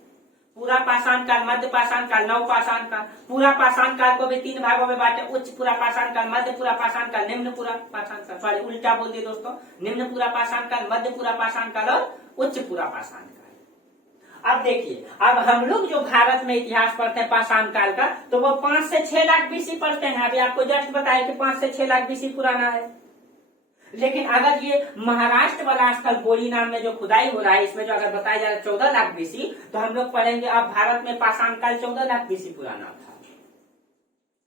पूरा पाषाण काल, मध्य पाषाण काल, नव पाषाण काल। पूरा पाषाण काल को भी 3 भागों में बांटे, उच्च पूरा पाषाण काल, मध्य पूरा पाषाण काल, निम्न पूरा पाषाण काल। सॉरी, उल्टा बोल दिए दोस्तों, निम्न पूरा पाषाण काल, मध्य पूरा पाषाण काल और उच्च पूरा पाषाण काल। अब देखिए, अब हम लोग जो भारत में इतिहास पढ़ते हैं पाषाण काल का, तो वो 5 से 6 लाख BC पढ़ते हैं। अभी आपको जस्ट बताया कि 5 से 6 लाख BC पुराना है। लेकिन अगर ये महाराष्ट्र वाला स्थल बोरी नाम में जो खुदाई हो रहा है, इसमें जो अगर बताया जाए 14 लाख BC, तो हम लोग पढ़ेंगे अब भारत में पाषाण काल 14 लाख BC पुराना था,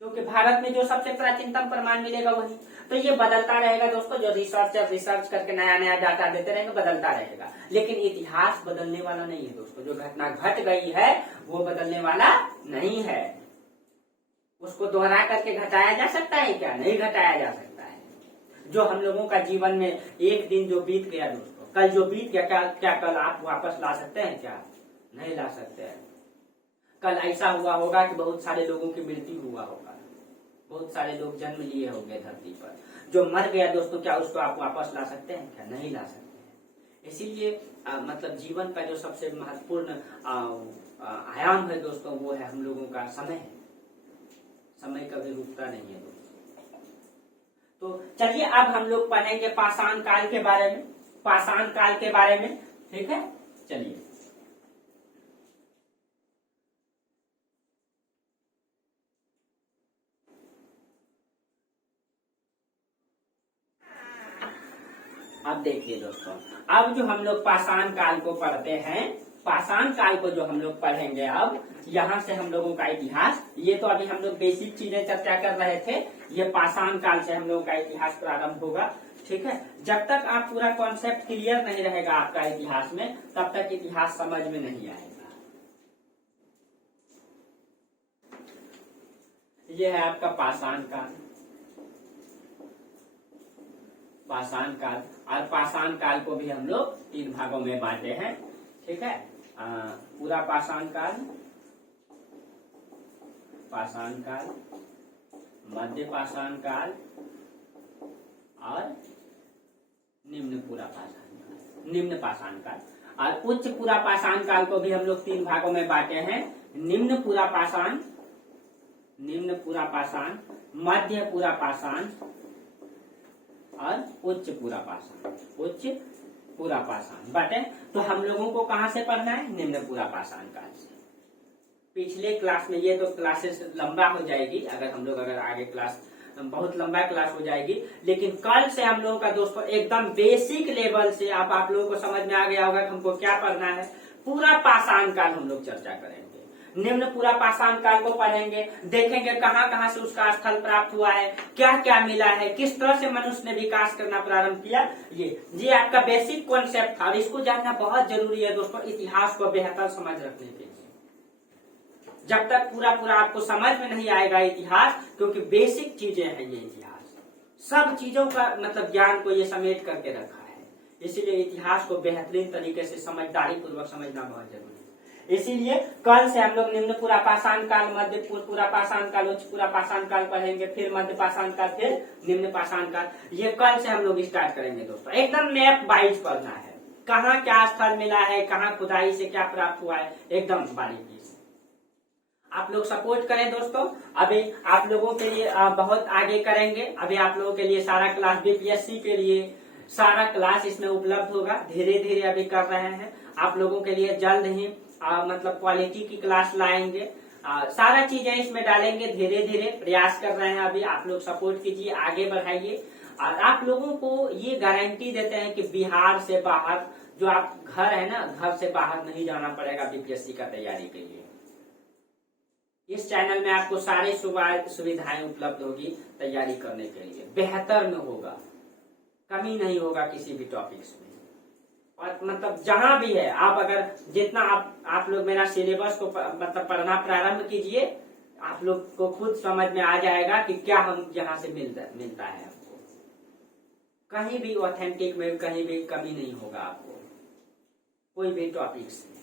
क्योंकि भारत में जो सबसे प्राचीनतम प्रमाण मिलेगा वही। तो ये बदलता रहेगा दोस्तों, जो रिसर्च करके नया नया डाटा देते रहेंगे, बदलता रहेगा। लेकिन इतिहास बदलने वाला नहीं है दोस्तों, जो घटना घट गई है वो बदलने वाला नहीं है। उसको दोहरा करके घटाया जा सकता है क्या? नहीं घटाया जा सकता। जो हम लोगों का जीवन में एक दिन जो बीत गया दोस्तों, कल जो बीत गया, क्या कल आप वापस ला सकते हैं? क्या नहीं ला सकते हैं। कल ऐसा हुआ होगा कि बहुत सारे लोगों की मृत्यु हुआ होगा, बहुत सारे लोग जन्म लिए होंगे धरती पर। जो मर गया दोस्तों, क्या उसको आप वापस ला सकते हैं? क्या नहीं ला सकते हैं। इसीलिए मतलब जीवन का जो सबसे महत्वपूर्ण आयाम है दोस्तों, वो है हम लोगों का समय। समय कभी रुकता नहीं है दोस्तों। तो चलिए अब हम लोग पढ़ेंगे पाषाण काल के बारे में, पाषाण काल के बारे में, ठीक है। चलिए, अब देखिए दोस्तों, अब जो हम लोग पाषाण काल को पढ़ते हैं, पाषाण काल को जो हम लोग पढ़ेंगे, अब यहाँ से हम लोगों का इतिहास, ये तो अभी हम लोग बेसिक चीजें चर्चा कर रहे थे, ये पाषाण काल से हम लोगों का इतिहास प्रारंभ होगा, ठीक है। जब तक आप पूरा कॉन्सेप्ट क्लियर नहीं रहेगा आपका इतिहास में, तब तक इतिहास समझ में नहीं आएगा। ये है आपका पाषाण काल, पाषाण काल। और पाषाण काल को भी हम लोग 3 भागों में बांटे हैं, ठीक है। पूरा पाषाण काल, पाषाण काल, मध्य पाषाण काल और निम्न पूरा पाषाण काल, निम्न पाषाण काल। और उच्च पूरा पाषाण काल को भी हम लोग 3 भागों में बांटे हैं, निम्न पूरा पाषाण, निम्न पूरा पाषाण, मध्य पूरा पाषाण और उच्च पूरा पाषाण, उच्च पूरा पाषाण बांटे। तो हम लोगों को कहां से पढ़ना है? निम्न पूरा पाषाण काल से। पिछले क्लास में, ये तो क्लासेस लंबा हो जाएगी, अगर आगे क्लास बहुत लंबा क्लास हो जाएगी, लेकिन कल से हम लोगों का दोस्तों एकदम बेसिक लेवल से अब आप लोगों को समझ में आ गया होगा कि हमको क्या पढ़ना है। पूरा पाषाण काल हम लोग चर्चा करेंगे, निम्न पूरा पाषाण काल को पढ़ेंगे, देखेंगे कहाँ कहाँ से उसका स्थल प्राप्त हुआ है, क्या क्या मिला है, किस तरह से मनुष्य ने विकास करना प्रारंभ किया। ये आपका बेसिक कॉन्सेप्ट था और इसको जानना बहुत जरूरी है दोस्तों, इतिहास को बेहतर समझ रखने के लिए। जब तक पूरा आपको समझ में नहीं आएगा इतिहास, क्योंकि बेसिक चीजें हैं ये इतिहास, सब चीजों का मतलब ज्ञान को ये समेट करके रखा है, इसीलिए इतिहास को बेहतरीन तरीके से समझदारी पूर्वक समझना बहुत जरूरी है। इसीलिए कल से हम लोग निम्न पूरा पाषाण काल, मध्य पूरा पाषाण काल, उच्च पूरा पाषाण काल पढ़ेंगे, फिर मध्य पाषाण काल, फिर निम्न पाषाण काल। ये कल से हम लोग स्टार्ट करेंगे दोस्तों, एकदम मैप वाइज पढ़ना है, कहाँ क्या स्थल मिला है, कहाँ खुदाई से क्या प्राप्त हुआ है, एकदम बारीकी से। आप लोग सपोर्ट करें दोस्तों, अभी आप लोगों के लिए बहुत आगे करेंगे। अभी आप लोगों के लिए सारा क्लास बीपीएससी के लिए सारा क्लास इसमें उपलब्ध होगा, धीरे धीरे अभी कर रहे हैं। आप लोगों के लिए जल्द ही मतलब क्वालिटी की क्लास लाएंगे, सारा चीजें इसमें डालेंगे, धीरे धीरे प्रयास कर रहे हैं। अभी आप लोग सपोर्ट कीजिए, आगे बढ़ाइए, और आप लोगों को ये गारंटी देते हैं कि बिहार से बाहर जो आप घर है ना, घर से बाहर नहीं जाना पड़ेगा बीपीएससी का तैयारी के लिए। इस चैनल में आपको सारी सुविधाएं उपलब्ध होगी तैयारी करने के लिए, बेहतर में होगा, कमी नहीं होगा किसी भी टॉपिक्स में। और मतलब जहां भी है आप, अगर जितना आप लोग मेरा सिलेबस को मतलब पढ़ना प्रारंभ कीजिए, आप लोग को खुद समझ में आ जाएगा कि क्या हम यहाँ से मिलता है आपको, कहीं भी ऑथेंटिक में कहीं भी कमी नहीं होगा आपको कोई भी टॉपिक्स में।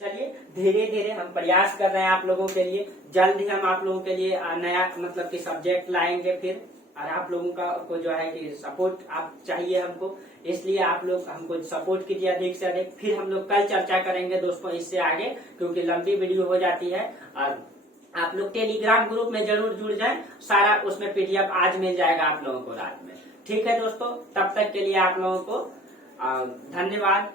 चलिए धीरे धीरे हम प्रयास कर रहे हैं आप लोगों के लिए, जल्द ही हम आप लोगों के लिए नया मतलब कि सब्जेक्ट लाएंगे फिर। और आप लोगों का को जो है कि सपोर्ट आप चाहिए हमको, इसलिए आप लोग हमको सपोर्ट कीजिए अधिक से अधिक। फिर हम लोग कल चर्चा करेंगे दोस्तों इससे आगे, क्योंकि लंबी वीडियो हो जाती है। और आप लोग टेलीग्राम ग्रुप में जरूर जुड़ जाएं, सारा उसमें पीडीएफ आज मिल जाएगा आप लोगों को रात में। ठीक है दोस्तों, तब तक के लिए आप लोगों को धन्यवाद।